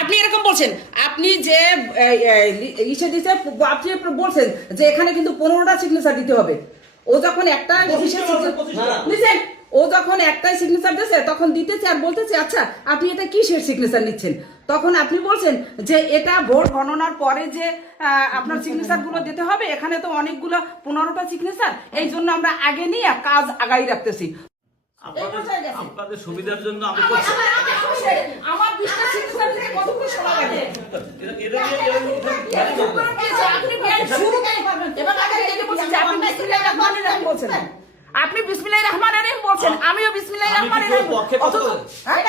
আপনি এরকম বলছেন আপনি যে এই, এই, ইসে দিতে আপনি বলছেন যে এখানে কিন্তু পনেরোটা সিগনেচার দিতে হবে। ও যখন একটা অফিসের ও যখন একটাই সিগনেচার দিয়েছে তখন দিতেছে আর বলতেছে আচ্ছা আপনি এটা কিসের সিগনেচার নিচ্ছেন? তখন আপনি বলছেন যে এটা ভোট গণনার পরে যে আপনার সিগনেচারগুলো দিতে হবে এখানে তো অনেকগুলো পনেরোটা সিগনেচার এই জন্য আমরা আগে নিয়ে কাজ আগাই রাখতেছি। আপনাদের সুবিধার জন্য আমি আমার- বিশ্বাস এটা- এটা এটা নিয়ে- আপনি বলছি বিসমিল্লাহির রহমানির রহিম বলছেন। আমিও বিসমিল্লাহির আমি কি রহমানির কেউ রহিম কথা অথচ- বলে? হ্যাঁ,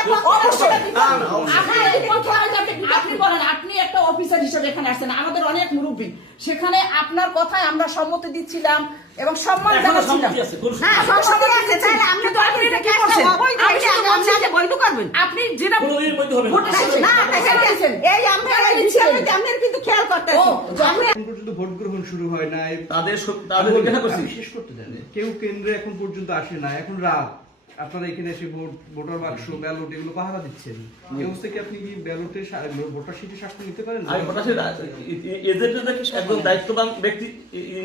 না, আপনি এই পক্ষে হয়তো আপনি- আপনি বলেন আপনি একটা অফিসার হিসেবে এখানে আসছেন আমাদের অনেক মুরব্বী। সেখানে আপনার কথায় আমরা সম্মতি দিচ্ছিলাম এবং সম্মান জানাচ্ছিলাম। হ্যাঁ, আপনি তো আপনি এটা কি করছেন? আমি শুধু বলছি যে আপনি যেটা খেয়াল করতে ভোট গ্রহণ শুরু হয় নাই। তাদের তাদের করছি। শেষ করতে জানি কেউ কেন্দ্রে এখন পর্যন্ত আসে না এখন রাত। আপনারা এখানে এসে ভোট ভোটার বাক্স ব্যালট এগুলো পাহারা দিচ্ছেন। এই অবস্থায় কি আপনি কি ব্যালটে ভোটার সিটে স্বাক্ষর নিতে পারেন? আমি হঠাৎ এদের একজন দায়িত্ববান ব্যক্তি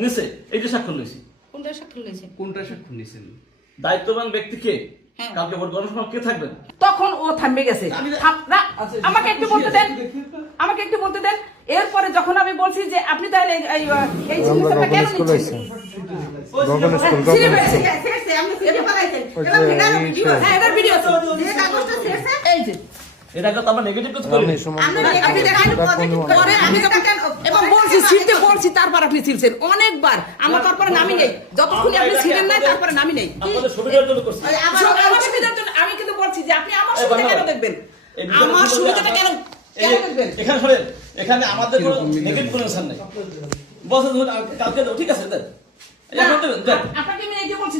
নিছে এই যে স্বাক্ষর নিয়েছি। কোনটা নিয়েছেন? কোনটা স্বাক্ষর নিয়েছেন? দায়িত্ববান ব্যক্তিকে হ্যাঁ। কালকে ভোট গণনা সময় কে থাকবেন? তখন ও থামবে গেছে। না, আমাকে একটু বলতে দেন। আমাকে একটু বলতে দেন। এরপরে যখন আমি বলছি যে আপনি তাহলে এই- জিনিসটা কেন নিচ্ছেন? এই যে তো আমরা নেগেটিভ কিছু করি আমি বলছি। এবং বলছি ছিলতে বলছি তারপর আপনি ছিলছেন অনেকবার। আমার তারপরে নামি নেই। যতক্ষণ আপনি ছিলেন নাই তারপরে নামি নেই। আপনাদের জন্য করছি। ওই আমার সব আমার সুবিধার জন্য আমি কিন্তু বলছি যে আপনি আমার সুবিধা কেন দেখবেন? আমার সুবিধাটা কেন কেন দেখবেন? এখানে শোনেন এখানে আমাদের কোনো নেগেটিভ কোনো নাই। বসে ধরুন কালকে ঠিক আছে দেন এখন দেবেন, দেন।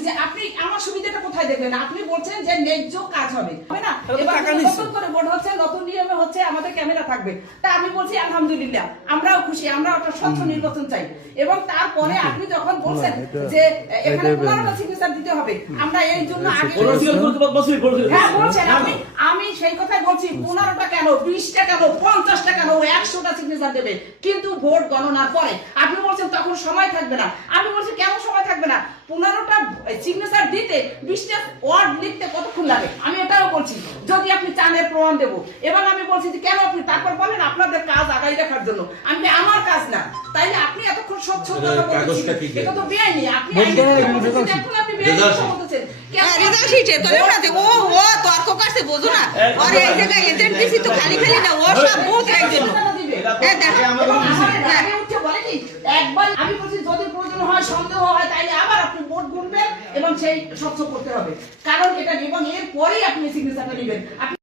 আমি যে আপনি আমার সুবিধাটা কোথায় দেখবেন আপনি বলছেন যে ন্যায্য কাজ হবে। হবে না? এবার নতুন করে ভোট হচ্ছে নতুন নিয়মে হচ্ছে আমাদের ক্যামেরা থাকবে। তা আমি বলছি আলহামদুলিল্লাহ আমরাও খুশি আমরা একটা স্বচ্ছ নির্বাচন চাই। এবং তারপরে আপনি যখন বলছেন যে এখানে সিগনেচার দিতে হবে আমরা এই জন্য আগে। হ্যাঁ বলছেন। আপনি আমি সেই কথাই বলছি পনেরোটা কেন বিশটা কেন পঞ্চাশটা কেন একশোটা সিগনেচার দেবে? কিন্তু ভোট গণনার পরে আপনি বলছেন তখন সময় থাকবে না। আমি বলছি কেন সময় থাকবে না পনেরোটা সিগনেচার দিতে বিশটা ওয়ার্ড লিখতে কতক্ষণ লাগে আমি এটাও বলছি যদি আপনি চানের প্রমাণ দেব এবং আমি বলছি যে কেন আপনি তারপর বলেন আপনাদের কাজ আগাই রাখার জন্য আমি আমার কাজ না তাইলে আপনি এতক্ষণ স্বচ্ছ এটা তো বেআইনি আপনি বেআইনি হ্যাঁ, ও তর্ক করছে বোঝো না আর এই জায়গায় এজেন্ট দিছি তো খালি খালি না ও সব বুঝ একজন হ্যাঁ, দেখো। এবং আমার আগে উঠে বলে কি, একবার আমি বলছি যদি প্রয়োজন হয় সন্দেহ হয় তাইলে আবার আপনি ভোট গুনবেন এবং সেই স্বচ্ছ করতে হবে। কারণ এটা এবং এরপরেই আপনি সিগনেচারটা নেবেন। আপনি